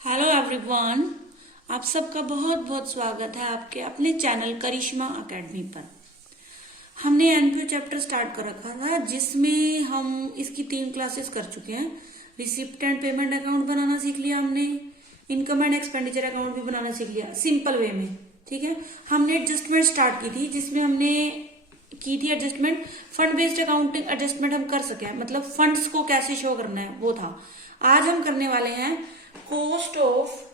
Hello everyone. आप सबका बहुत बहुत स्वागत है आपके अपने चैनल करिश्मा एकेडमी पर। हमने एनपीओ चैप्टर स्टार्ट कर रखा था जिसमें हम इसकी 3 क्लासेस कर चुके हैं। रिसिप्ट एंड पेमेंट अकाउंट बनाना सीख लिया हमने, इनकम एंड एक्सपेंडिचर अकाउंट भी बनाना सीख लिया सिंपल वे में। ठीक है, हमने एडजस्टमेंट स्टार्ट की थी जिसमें हमने की थी adjustment, fund based accounting adjustment हम कर सके, मतलब फंड्स को कैसे शो करना है वो था। आज हम करने वाले हैं कॉस्ट ऑफ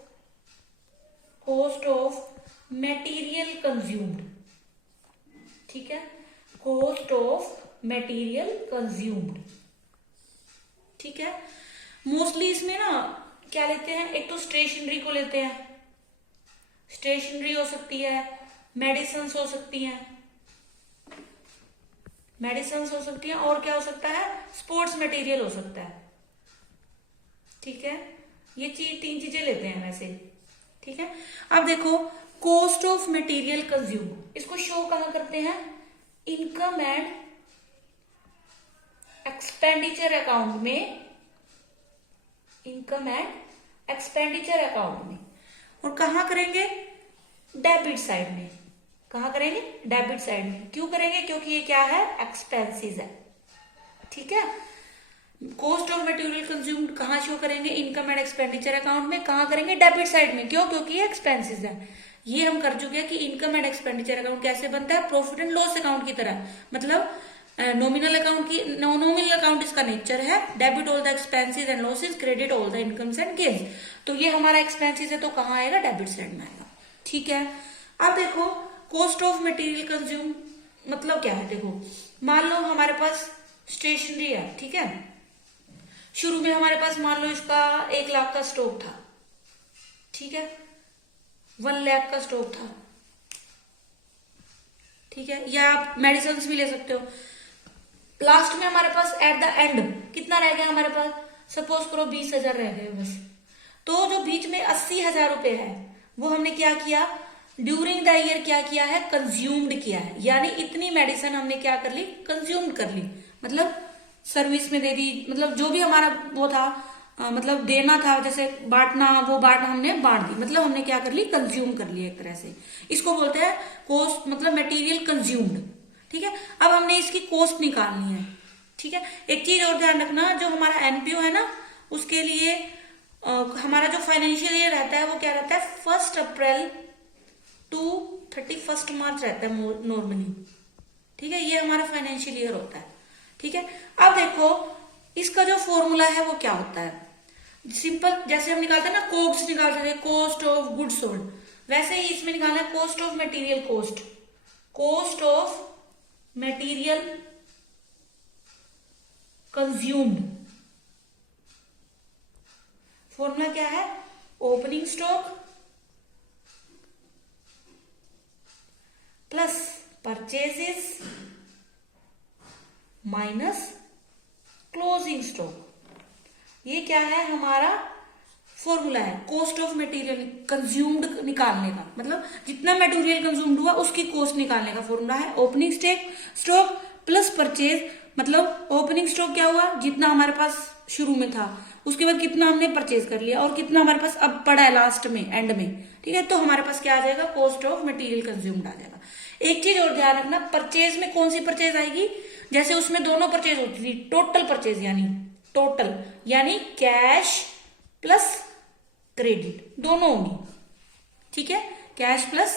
मटेरियल कंज्यूम्ड। ठीक है, कॉस्ट ऑफ मटेरियल कंज्यूम्ड। ठीक है, मोस्टली इसमें ना क्या लेते हैं, एक तो स्टेशनरी को लेते हैं, स्टेशनरी हो सकती है, मेडिसिन हो सकती हैं, और क्या हो सकता है, स्पोर्ट्स मटेरियल हो सकता है। ठीक है, ये 3 चीजें लेते हैं वैसे। ठीक है, अब देखो कॉस्ट ऑफ मटेरियल कंज्यूम, इसको शो कहां करते हैं, इनकम एंड एक्सपेंडिचर अकाउंट में, इनकम एंड एक्सपेंडिचर अकाउंट में। और कहां करेंगे, डेबिट साइड में। कहां करेंगे, डेबिट साइड में। क्यों करेंगे, क्योंकि ये क्या है, एक्सपेंसेस है। ठीक है, कॉस्ट ऑफ मटेरियल कंज्यूम्ड कहां शो करेंगे, इनकम एंड एक्सपेंडिचर अकाउंट में। कहां करेंगे, डेबिट साइड में। क्यों, क्योंकि ये एक्सपेंसेस है। ये हम कर चुके हैं कि इनकम एंड एक्सपेंडिचर अकाउंट कैसे बनता है, प्रॉफिट एंड लॉस अकाउंट की तरह। मतलब नॉमिनल अकाउंट की, नॉमिनल अकाउंट इसका नेचर है, debit all the expenses and losses, credit all the incomes and gains. तो ये हमारा एक्सपेंसेस है, तो कहां आएगा, डेबिट साइड में आएगा। ठीक है, अब देखो कॉस्ट ऑफ मटेरियल कंज्यूम मतलब क्या है। देखो मान लो हमारे पास स्टेशनरी है। ठीक है, शुरू में हमारे पास मान लो इसका 1 लाख का स्टॉक था। ठीक है, 1 लाख का स्टॉक था। ठीक है, या आप मेडिसिन भी ले सकते हो। लास्ट में हमारे पास एट द एंड कितना रह गया हमारे पास, सपोज करो 20,000 रह गए बस। तो जो बीच में 80,000 रुपए है वो हमने क्या किया, ड्यूरिंग द ईयर क्या किया है, कंज्यूम्ड किया है। यानी इतनी मेडिसिन हमने क्या कर ली, कंज्यूम्ड कर ली, मतलब सर्विस में दे दी, मतलब जो भी हमारा वो था, मतलब देना था, जैसे बांटना, वो बांटना हमने बांट दी, मतलब हमने क्या कर ली, कंज्यूम कर लिया एक तरह से। इसको बोलते हैं कॉस्ट, मतलब मटेरियल कंज्यूम्ड। ठीक है, अब हमने इसकी कॉस्ट निकालनी है। ठीक है, एक चीज और ध्यान रखना, जो हमारा एनपीओ है ना, उसके लिए हमारा जो फाइनेंशियल ईयर रहता है वो क्या रहता है, 1 अप्रैल टू 31 मार्च रहता है नॉर्मली। ठीक है, ये हमारा फाइनेंशियल ईयर होता है। ठीक है, अब देखो इसका जो फॉर्मूला है वो क्या होता है, सिंपल जैसे हम निकालते हैं ना, कोग्स निकालते थे, कॉस्ट ऑफ गुड्स सोल्ड, वैसे ही इसमें निकालना है cost of material cost, cost of material consumed. Formula क्या है, opening stock plus purchases minus closing stock. ये क्या है, हमारा फॉर्मूला है कॉस्ट ऑफ मटेरियल कंज्यूम्ड निकालने का, मतलब जितना मटेरियल कंज्यूम्ड हुआ उसकी कॉस्ट निकालने का फॉर्मूला है ओपनिंग स्टॉक प्लस परचेज। मतलब ओपनिंग स्टॉक क्या हुआ, जितना हमारे पास शुरू में था, उसके बाद कितना हमने परचेज कर लिया, और कितना हमारे पास अब पड़ा है लास्ट में, एंड में। ठीक है, तो हमारे पास क्या आ जाएगा, कॉस्ट ऑफ मटेरियल कंज्यूम्ड आ जाएगा। एक चीज और ध्यान रखना, परचेज में कौन सी परचेज आएगी, जैसे उसमें दोनों परचेज होती थी, टोटल परचेज, यानी कैश प्लस क्रेडिट दोनों होगी। ठीक है, कैश प्लस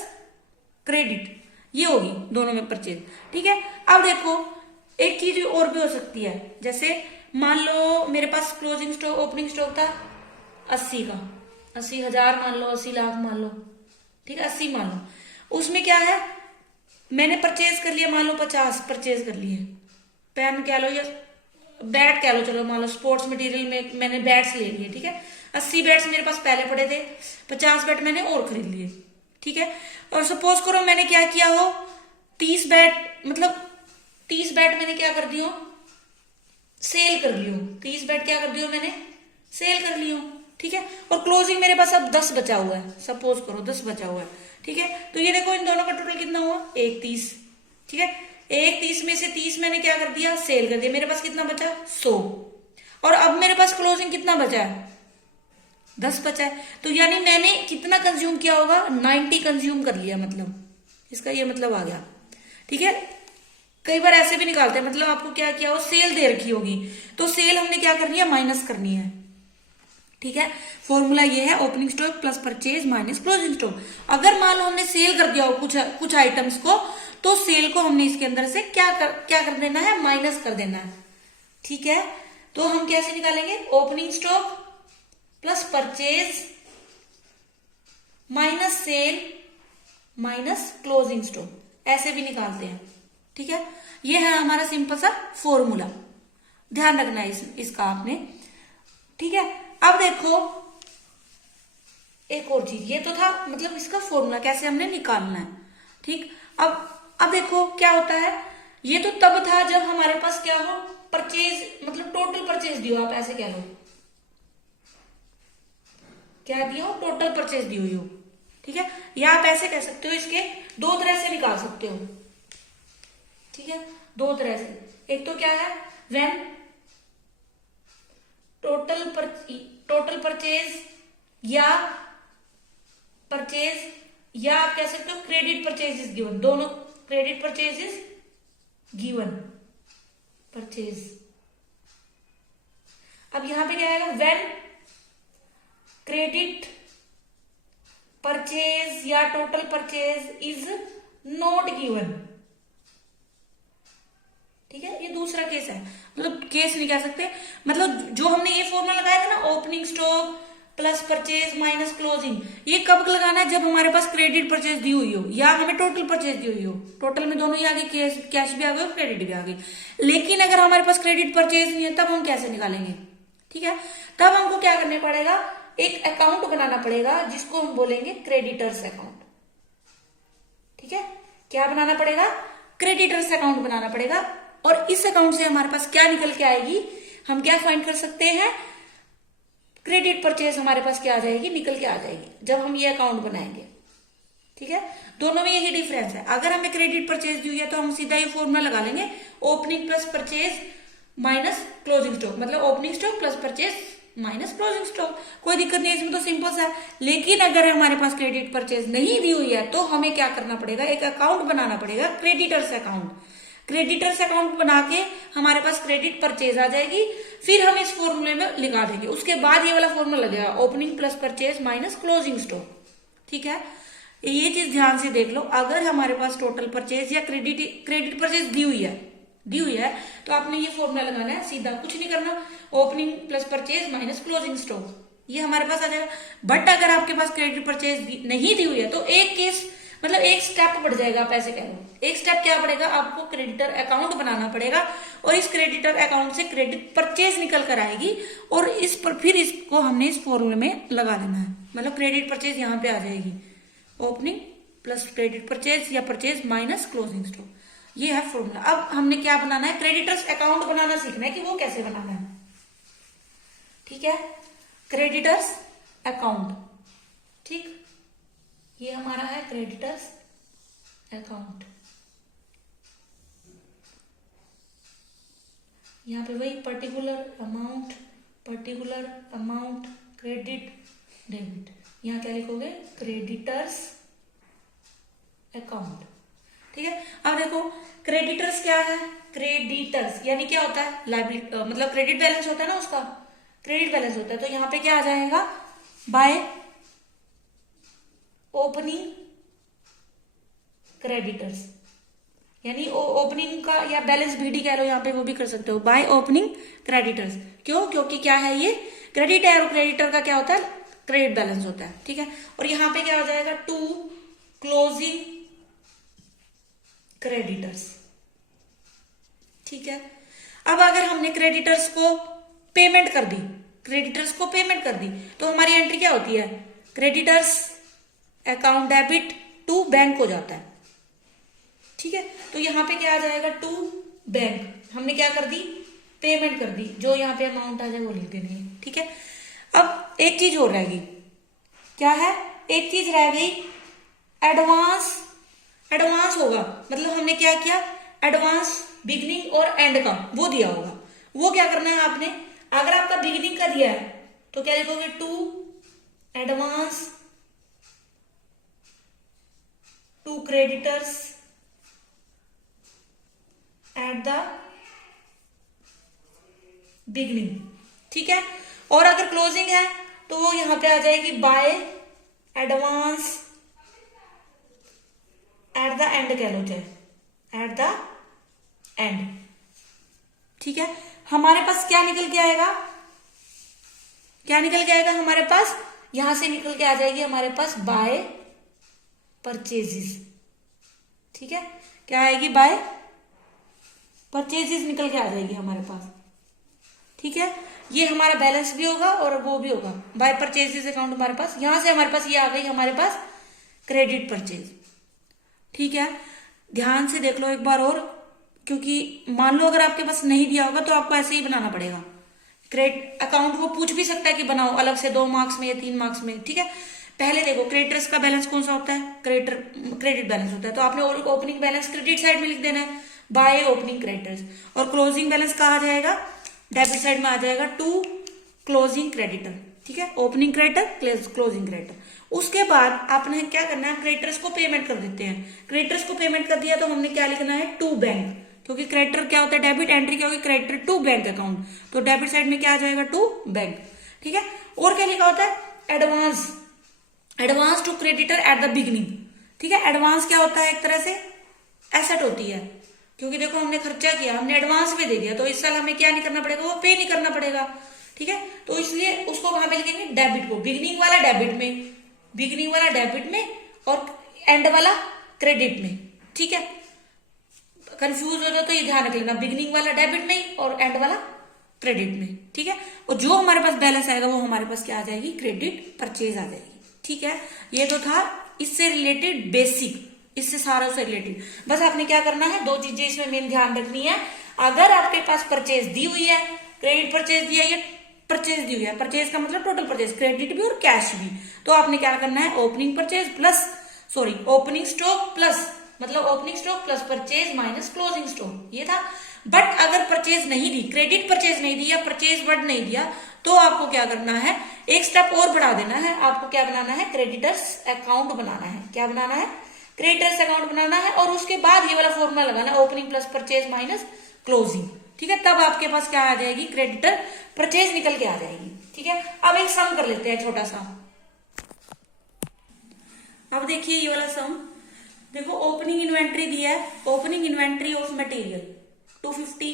क्रेडिट ये होगी दोनों में परचेज। ठीक है, अब देखो एक चीज और भी हो सकती है, जैसे मान लो मेरे पास क्लोजिंग स्टॉक, ओपनिंग स्टॉक था 80 का, 80,000 मान लो, 80 लाख मान लो। ठीक है, 80 मान लो, उसमें क्या है, मैंने परचेज कर लिया, मान लो 50 परचेज कर लिए, पेन कह लो या बैट कह लो, चलो मान लो स्पोर्ट्स मटेरियल में मैंने बैट्स ले लिए। ठीक है, 80 बैट्स मेरे पास पहले पड़े थे, 50 बैट मैंने और खरीद लिए। ठीक है, और सपोज करो मैंने क्या किया हो, 30 बैट, मतलब 30 बैट मैंने क्या कर दियो, सेल कर लियो, 30 बैट क्या कर दियो मैंने, सेल कर लियो। ठीक है, और क्लोजिंग मेरे पास अब 10 बचा हुआ है, सपोज करो 10 बचा हुआ है। ठीक है, तो ये देखो इन दोनों का टोटल कितना हुआ, 130। ठीक है, 130 में से 30 मैंने क्या कर दिया, सेल कर दिया, मेरे पास कितना बचा, 100। और अब मेरे पास क्लोजिंग कितना बचा है, 10 बचा है, तो यानी मैंने कितना कंज्यूम किया होगा, 90 कंज्यूम कर लिया, मतलब इसका ये मतलब आ गया। ठीक है, कई बार ऐसे भी निकालते हैं, मतलब आपको क्या किया हो, सेल दे रखी होगी, तो सेल हमने क्या करनी है, माइनस करनी है। ठीक है, फॉर्मूला ये है opening stock plus purchase minus closing stock. अगर मान लो हमने सेल कर दिया हो कुछ आइटम्स को, तो सेल को हमने इसके अंदर से क्या कर देना है, माइनस कर देना है। ठीक है, तो हम कैसे निकालेंगे, opening stock plus purchase minus cell minus closing stock, ऐसे भी निकालते हैं। ठीक है, ये है हमारा सिंपल सा फॉर्मूला, ध्यान रखना है इसका आपने। ठीक है, अब देखो एक और चीज, ये तो था मतलब इसका फॉर्मूला कैसे हमने निकालना है। ठीक, अब देखो क्या होता है, ये तो तब था जब हमारे पास क्या हो, परचेज मतलब टोटल परचेज दियो, आप ऐसे कह लो, क्या दिया हो, टोटल परचेज दी हुई हो। ठीक है, या आप ऐसे कह सकते हो, इसके दो तरह से निकाल सकते हो। ठीक है, दो तरह से, एक तो क्या है, व्हेन टोटल परचेज या परचेज, या आप कह सकते हो क्रेडिट परचेज इज गिवन, दोनों, credit purchase is given purchase. अब यहां पे क्या आएगा, व्हेन क्रेडिट परचेज या total purchase is not given. ठीक है, ये दूसरा केस है, मतलब केस नहीं कह सकते, मतलब जो हमने ये फॉर्मूला लगाया था ना, opening stock plus purchase minus closing, ये कब लगाना है, जब हमारे पास क्रेडिट परचेज दी हुई हो या हमें टोटल परचेज दी हुई हो। टोटल में दोनों ही आ गई, कैश भी आ गई और क्रेडिट भी आ गई। लेकिन अगर हमारे पास क्रेडिट परचेज नहीं है, तब हम कैसे निकालेंगे। ठीक है, तब हमको क्या करना पड़ेगा, एक अकाउंट बनाना पड़ेगा जिसको हम बोलेंगे क्रेडिटर्स अकाउंट। ठीक है, क्या बनाना पड़ेगा, क्रेडिटर्स अकाउंट बनाना पड़ेगा। और इस अकाउंट से हमारे पास क्या निकल के आएगी, हम क्या फाइंड कर सकते हैं, क्रेडिट परचेज हमारे पास क्या आ जाएगी, निकल के आ जाएगी जब हम ये अकाउंट बनाएंगे। ठीक है, दोनों में यही डिफरेंस है। अगर हमें क्रेडिट परचेज दी हुई है तो हम सीधा ये फॉर्मूला लगा लेंगे, opening plus purchase minus closing stock, मतलब opening stock plus purchase minus closing stock, कोई दिक्कत नहीं है, इसमें तो सिंपल सा है। लेकिन अगर हमारे पास क्रेडिट परचेज नहीं दी हुई है, तो हमें क्या करना पड़ेगा, एक अकाउंट बनाना पड़ेगा, क्रेडिटर्स अकाउंट। क्रेडिटर्स अकाउंट बना के हमारे पास क्रेडिट परचेज आ जाएगी, फिर हम इस फॉर्मूले में लिखा देंगे, उसके बाद ये वाला फॉर्मूला लगेगा, opening plus purchase minus closing stock. ठीक है, ये चीज ध्यान से देख लो, अगर हमारे पास टोटल परचेज या क्रेडिट परचेज दी हुई है तो आपने ये फॉर्मूला लगाना है, सीधा कुछ नहीं करना, opening plus purchase minus closing stock, ये हमारे पास आ जाएगा। बट अगर आपके पास क्रेडिट परचेज नहीं दी हुई है, तो एक केस मतलब एक स्टेप बढ़ जाएगा, आप ऐसे कह लो, एक स्टेप क्या पड़ेगा, आपको क्रेडिटर अकाउंट बनाना पड़ेगा, और इस क्रेडिटर अकाउंट से क्रेडिट परचेज निकल कर आएगी, और इस पर फिर इसको हमने इस फॉर्मूले में लगा देना है, मतलब क्रेडिट परचेज यहाँ पे आ जाएगी, ओपनिंग प्लस क्रेडिट परचेज या परचेज माइनस क्लोजिंग स्टॉक, ये है फॉर्मूला। अब हमने क्या बनाना है, क्रेडिटर्स अकाउंट बनाना सीखना है कि वो कैसे बनाना है। ठीक है, क्रेडिटर्स अकाउंट, ठीक, ये हमारा है क्रेडिटर्स अकाउंट। यहाँ पे वही पर्टिकुलर अमाउंट क्रेडिट डेबिट, यहाँ क्या लिखोगे, क्रेडिटर्स अकाउंट। ठीक है, अब देखो क्रेडिटर्स क्या है, क्रेडिटर्स यानी क्या होता है, लाइबिलिटी, मतलब क्रेडिट बैलेंस होता है ना, उसका क्रेडिट बैलेंस होता है। तो यहाँ पे क्या आ जाएगा, बाय ओपनिंग क्रेडिटर्स, यानी ओपनिंग का या बैलेंस बीडी कह लो, यहाँ पे वो भी कर सकते हो, बाय ओपनिंग क्रेडिटर्स। क्यों, क्योंकि क्या है, ये क्रेडिट है, और क्रेडिटर का क्या होता है, क्रेडिट बैलेंस होता है। ठीक है, और यहाँ पे क्या हो जाएगा, टू क्लोजिंग क्रेडिटर्स। ठीक है, अब अगर हमने क्रेडिटर्स को पेमेंट कर दी, तो हमारी एंट्री क्या होती है, creditors account debit to bank हो जाता है। ठीक है, तो यहाँ पे क्या आ जाएगा, टू बैंक, हमने क्या कर दी, पेमेंट कर दी, जो यहाँ पे अमाउंट आ जाए वो लिख देनी है। ठीक है, अब एक चीज और रहेगी, क्या है, एक चीज रह गई, एडवांस होगा, मतलब हमने क्या किया, एडवांस बिगिनिंग और एंड का वो दिया होगा, वो क्या करना है आपने, अगर आपका बिगिनिंग का दिया है तो क्या लिखोगे, to advance to creditors at the beginning, ठीक है। और अगर क्लोजिंग है तो वो यहां पे आ जाएगी by advance at the end, कह लो चाहे एट द एंड, ठीक है। हमारे पास क्या निकल के आएगा, क्या निकल के आएगा हमारे पास, यहां से निकल के आ जाएगी हमारे पास बाय परचेजेस, ठीक है। क्या आएगी, बाय परचेजेस निकल के आ जाएगी हमारे पास, ठीक है। ये हमारा बैलेंस भी होगा और वो भी होगा, बाय परचेजेस अकाउंट हमारे पास, यहां से हमारे पास ये आ गई हमारे पास क्रेडिट परचेज, ठीक है। ध्यान से देख लो एक बार और, क्योंकि मान लो अगर आपके पास नहीं दिया होगा तो आपको ऐसे ही बनाना पड़ेगा। क्रेडिट अकाउंट वो पूछ भी सकता है कि बनाओ अलग से 2 मार्क्स में या 3 मार्क्स में, ठीक है। पहले देखो क्रेडिटर्स का बैलेंस कौन सा होता है, क्रेडिट बैलेंस होता है, तो आपने ओपनिंग बैलेंस क्रेडिट साइड में लिख देना है बाय ओपनिंग क्रेडिटर्स, और क्लोजिंग बैलेंस कहा आ जाएगा, डेबिट साइड में आ जाएगा टू क्लोजिंग क्रेडिटर, ठीक है। Opening creditor, closing creditor. उसके बाद आपने क्या करना है, क्रेडिटर्स को पेमेंट कर देते हैं। क्रेडिटर्स को पेमेंट कर दिया तो हमने क्या लिखना है, टू बैंक, क्योंकि क्रेडिटर क्या होता है, डेबिट, एंट्री क्या होगी, क्रेडिटर टू बैंक अकाउंट, तो डेबिट साइड में क्या आ जाएगा, टू बैंक, ठीक है। और क्या लिखा होता है, advance, advance to creditor at the beginning, ठीक है। एडवांस क्या होता है, एक तरह से एसेट होती है, क्योंकि देखो हमने खर्चा किया, हमने एडवांस में दे दिया, तो इस साल हमें क्या नहीं करना पड़ेगा, वो पे नहीं करना पड़ेगा, ठीक है। तो इसलिए उसको कहां पे लिखेंगे, डेबिट को, बिगिनिंग वाला डेबिट में, बिगिनिंग वाला डेबिट में और एंड वाला क्रेडिट में, ठीक है। कंफ्यूज हो जाए तो ये ध्यान रख लेना, बिगिनिंग वाला डेबिट में और एंड वाला क्रेडिट में, ठीक है। और जो हमारे पास बैलेंस आएगा वो हमारे पास क्या आ जाएगी, क्रेडिट परचेज आ जाएगी, ठीक है। ये तो था इससे रिलेटेड बेसिक, इससे सारा से रिलेटेड। बस आपने क्या करना है, 2 चीजें इसमें मेन ध्यान रखनी है। अगर आपके पास परचेज दी हुई है, क्रेडिट परचेज दिया है, परचेज दी हुई है, परचेज का मतलब टोटल परचेज, क्रेडिट भी और कैश भी, तो आपने क्या करना है, opening purchase plus, sorry opening stock plus, मतलब opening stock plus purchase minus closing stock, ये था। बट अगर परचेज नहीं दी, क्रेडिट परचेज नहीं दी या परचेज वर्ड नहीं दिया, तो आपको क्या करना है, एक स्टेप और बढ़ा देना है, आपको क्या बनाना है, क्रेडिटर्स अकाउंट बनाना है। क्या बनाना है, क्रेडिटर्स अकाउंट बनाना है, और उसके बाद ये वाला फॉर्मूला लगाना है, opening plus purchase minus closing, ठीक है। तब आपके पास क्या आ जाएगी, क्रेडिटर परचेज निकल के आ जाएगी, ठीक है। अब एक सम कर लेते हैं छोटा सा। अब देखिए ये वाला सम, देखो ओपनिंग इन्वेंट्री दिया है, opening inventory of material 250,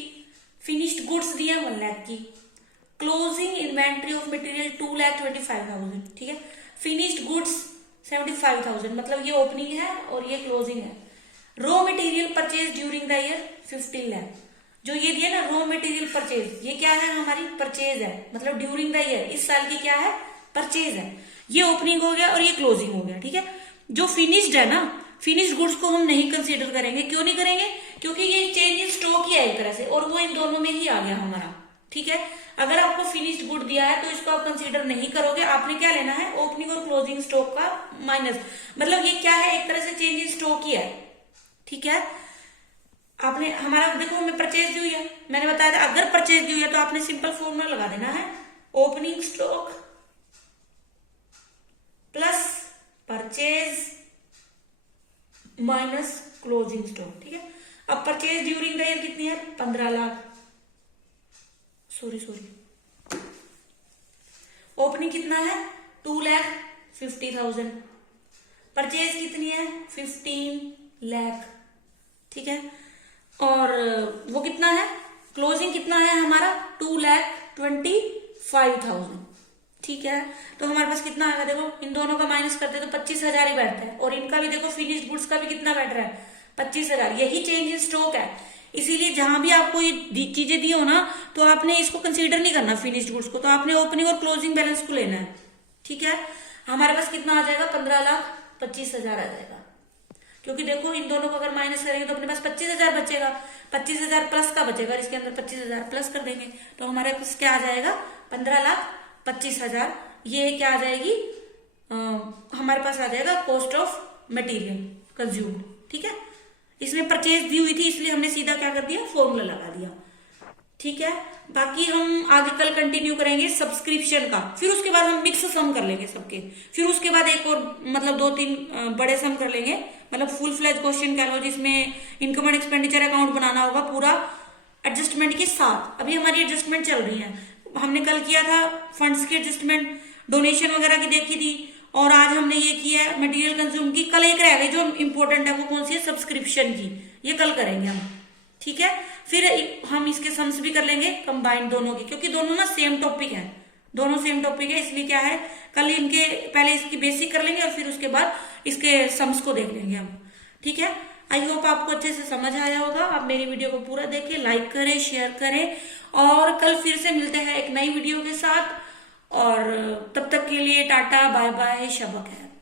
finished goods दिया 1 लाख की, क्लोजिंग इन्वेंट्री ऑफ मटेरियल 2,25,000, ठीक है। फिनिश्ड गुड्स 75,000, मतलब ये ओपनिंग है और ये क्लोजिंग है। Raw material purchase during the year 15 lakh, जो ये दिया ना रॉ मटेरियल परचेज, ये क्या है, हमारी परचेज है, मतलब ड्यूरिंग द ईयर, इस साल की क्या है, परचेज है। ये ओपनिंग हो गया और ये क्लोजिंग हो गया, ठीक है। जो फिनिश्ड है ना, फिनिश्ड गुड्स को हम नहीं कंसीडर करेंगे, क्यों नहीं करेंगे, क्योंकि ये चेंज इन स्टॉक ही है एक तरह से, और वो इन दोनों में ही आ गया हमारा, ठीक है। अगर आपको फिनिश्ड गुड दिया है तो इसको आप कंसीडर नहीं करोगे, आपने क्या लेना है, ओपनिंग और क्लोजिंग स्टॉक का माइनस, मतलब ये क्या है, एक तरह से चेंज इन स्टॉक ही है, ठीक है। आपने हमारा देखो हमें परचेज दी हुई है, मैंने बताया था अगर परचेज दी हुई है तो आपने सिंपल फॉर्मूला लगा देना है, opening stock plus purchase minus closing stock, ठीक है। अब परचेज ड्यूरिंग द ईयर कितनी है, 15 लाख, सॉरी ओपनिंग कितना है, 2,50,000, परचेज कितनी है, 15 लाख, ठीक है। और वो कितना है, क्लोजिंग कितना है हमारा, 2,25,000, ठीक है। तो हमारे पास कितना आएगा, देखो इन दोनों का माइनस करते तो 25,000 ही बैठता है, और इनका भी देखो फिनिश्ड गुड्स का भी कितना बैठ रहा है, 25,000, यही चेंज इन स्टॉक है। इसीलिए जहां भी आपको ये चीजें दी हो ना, तो आपने इसको कंसीडर नहीं करना फिनिश्ड गुड्स को, तो आपने ओपनिंग और क्लोजिंग बैलेंस को लेना है, ठीक है। हमारे पास कितना आ जाएगा, 15,25,000 आ जाएगा, क्योंकि देखो इन दोनों को अगर माइनस करेंगे तो अपने पास 25,000 बचेगा, 25,000 प्लस का बचेगा, इसके अंदर 25,000 प्लस कर देंगे, तो हमारे पास क्या आ जाएगा, 15,25,000। ये क्या आ जाएगी, हमारे पास आ जाएगा कॉस्ट ऑफ मटेरियल कंज्यूम्ड, ठीक है। इसमें परचेज दी हुई थी, इसलिए हमने सीधा क्या कर दिया, फॉर्मूला लगा दिया, ठीक है। बाकी हम आगे कल कंटिन्यू करेंगे सब्सक्रिप्शन का, फिर उसके बाद हम मिक्स सम कर लेंगे सबके, फिर उसके बाद एक और मतलब 2-3 बड़े सम कर लेंगे, मतलब फुल फ्लेज क्वेश्चन कह लो, जिसमें इनकम एंड एक्सपेंडिचर अकाउंट बनाना होगा पूरा एडजस्टमेंट के साथ। अभी हमारी एडजस्टमेंट चल रही है, हमने कल किया था फंड्स की एडजस्टमेंट, डोनेशन वगैरह की देखी थी, और आज हमने ये किया है मटेरियल कंज्यूम की। कल एक रह गई जो इंपॉर्टेंट है, वो कौन सी है, सब्सक्रिप्शन की, ये कल करेंगे हम, ठीक है। फिर हम इसके सम्स भी कर लेंगे कंबाइंड दोनों की, क्योंकि दोनों ना सेम टॉपिक है, दोनों सेम टॉपिक है, इसलिए क्या है कल इनके पहले इसकी बेसिक कर लेंगे और फिर उसके बाद इसके सम्स को देख लेंगे हम, ठीक है। आई होप आपको अच्छे से समझ आया होगा। आप मेरी वीडियो को पूरा देखिए, लाइक करें, शेयर करें, और कल फिर से मिलते हैं एक नई वीडियो के साथ। और तब तक के लिए टाटा, बाय बाय, शब खैर।